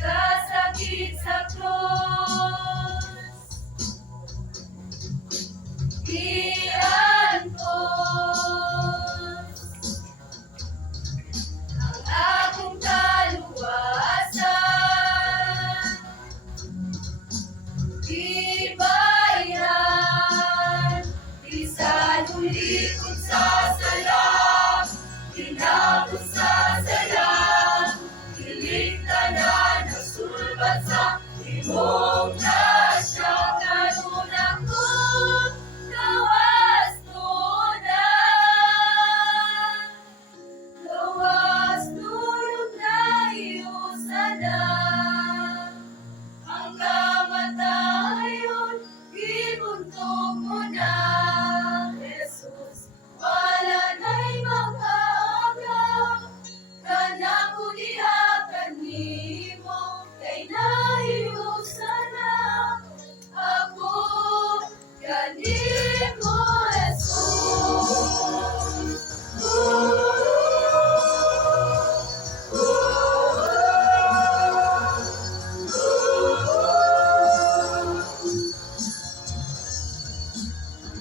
Kasakit sa krus, iantos ang akong kaluwasan, ibayran, di sa lulikod sa salam, tinapos sa salam, iligtanan ang sulbat sa imong grasya, karon ako gawas tunay. Gawas tulog na iyo sana, ang kamatayon gibuntog mo na, Jesus. Wala na'y makaagaw, kanang ulihakan nimo, kay nahiyo sana ako kanimo, Jesus.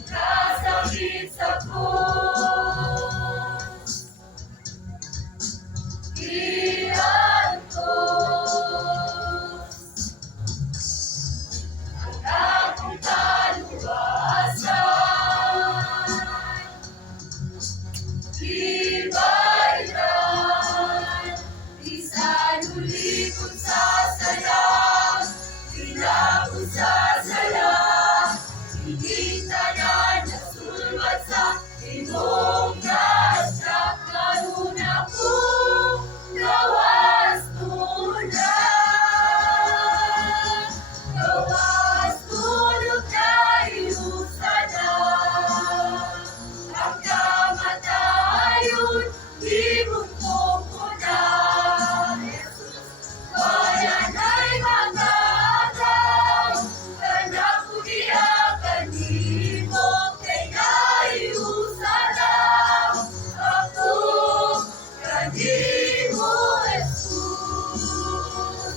Kasakit sa krus, iantos ang akong kaluwasan, ibayran, di sa lulikod sa salam, tinapos sa salam, iligtanan ang sulbat sa imong grasya, karon ako gawas tunay. Gawas tulog kayo sana, ang kamatayon ibuntog mo na, Jesus. Wala na'y magagaw, kanang ulihakan nimo, kay nahiyo sana ako kanimo, Jesus.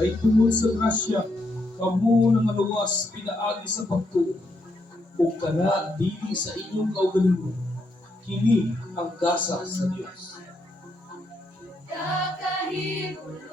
Ay tungod sa grasya, kamo nang aluwas pinaagi sa pagtuo, o kana dili sa inyong kaugalingon, kini ang gasa sa Dios. Kakahimula